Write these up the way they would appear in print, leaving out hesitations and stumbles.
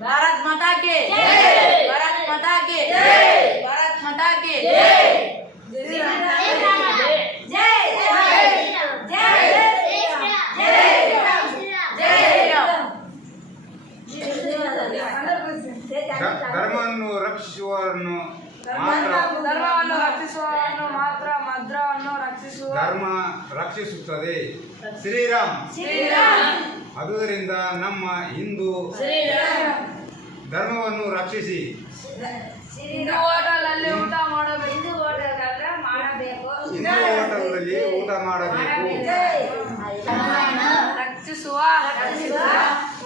भारत माता के भारत माता के भारत माता के ಧರ್ಮವನ್ನು ರಕ್ಷಿಸುವವರನ್ನು ಮಾತ್ರ ಮದ್ರವನ್ನು ರಕ್ಷಿಸುವ ಧರ್ಮ ರಕ್ಷಿಸುತ್ತದೆ. ಶ್ರೀರಾಮ್. ಆದುದರಿಂದ ನಮ್ಮ ಹಿಂದೂ ಧರ್ಮವನ್ನು ರಕ್ಷಿಸಿ. ಹಿಂದೂ ಹೋಟೆಲಲ್ಲಿ ಊಟ ಮಾಡಬೇಕು. ಹಿಂದೂ ಹೋಟೆಲಲ್ಲಿ ಊಟ ಮಾಡಬೇಕು. ರಕ್ಷಿಸುವ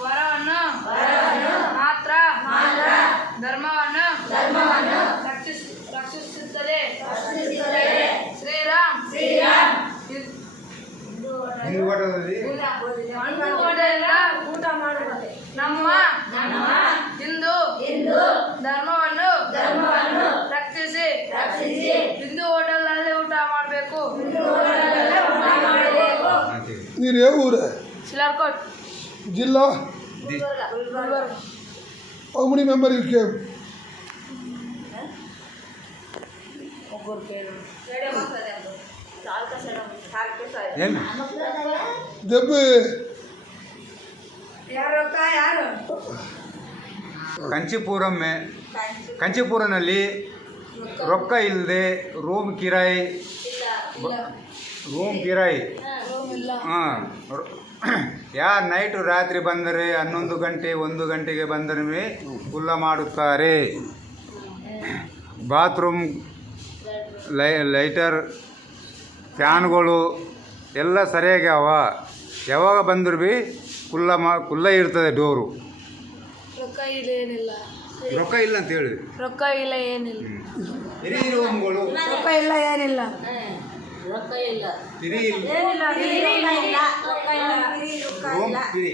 ವರವನ್ನು ಮಾತ್ರ ಧರ್ಮವನ್ನು ರಕ್ಷಿಸುತ್ತದೆ. ಶ್ರೀರಾಮ್. ಹಿಂದೂ ಹೋಟೆಲಲ್ಲಿ ಊಟ ಮಾಡಬೇಕು. ನಮ್ಮ ಹಿಂದೂ ಧರ್ಮವನ್ನು ರಕ್ಷಿಸಿ ಹಿಂದೂ ಹೋಟೆಲ್ನಲ್ಲಿ ಊಟ ಮಾಡಬೇಕು. ನೀರು ಯಾವ ಊರ? ಶಿಲಾರ್ಕೋಟ್ ಜಿಲ್ಲಾ How many members you came? Debbe. ಕಂಚಿಪುರನಲ್ಲಿ ರೊಕ್ಕ ಇಲ್ಲದೆ ರೂಮ್ ಕಿರಾಯಿ ಯಾರು ನೈಟು ರಾತ್ರಿ ಬಂದರೆ 11 ಗಂಟೆ 1 ಗಂಟೆಗೆ ಬಂದರೆ ಕುಲ್ಲ ಮಾಡುತ್ತಾರೆ. ಬಾತ್ರೂಮ್ ಲೈಟರ್ ಫ್ಯಾನ್ಗಳು ಎಲ್ಲ ಸರಿಯಾಗಿ ಅವ. ಯಾವಾಗ ಬಂದರೂ ಭೀ ಕುಲ್ಲ ಇರ್ತದೆ ಡೋರು. ರೊಕ್ಕ ಇಲ್ಲ ಅಂತ ಹೇಳಿ ರೊಕ್ಕ ಇಲ್ಲ ಏನಿಲ್ಲ. ಹಿರಿಯ ರೂಮ್ಗಳು ರೊಕ್ಕ ಇಲ್ಲ ಏನಿಲ್ಲ. Room free.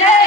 ಜೈ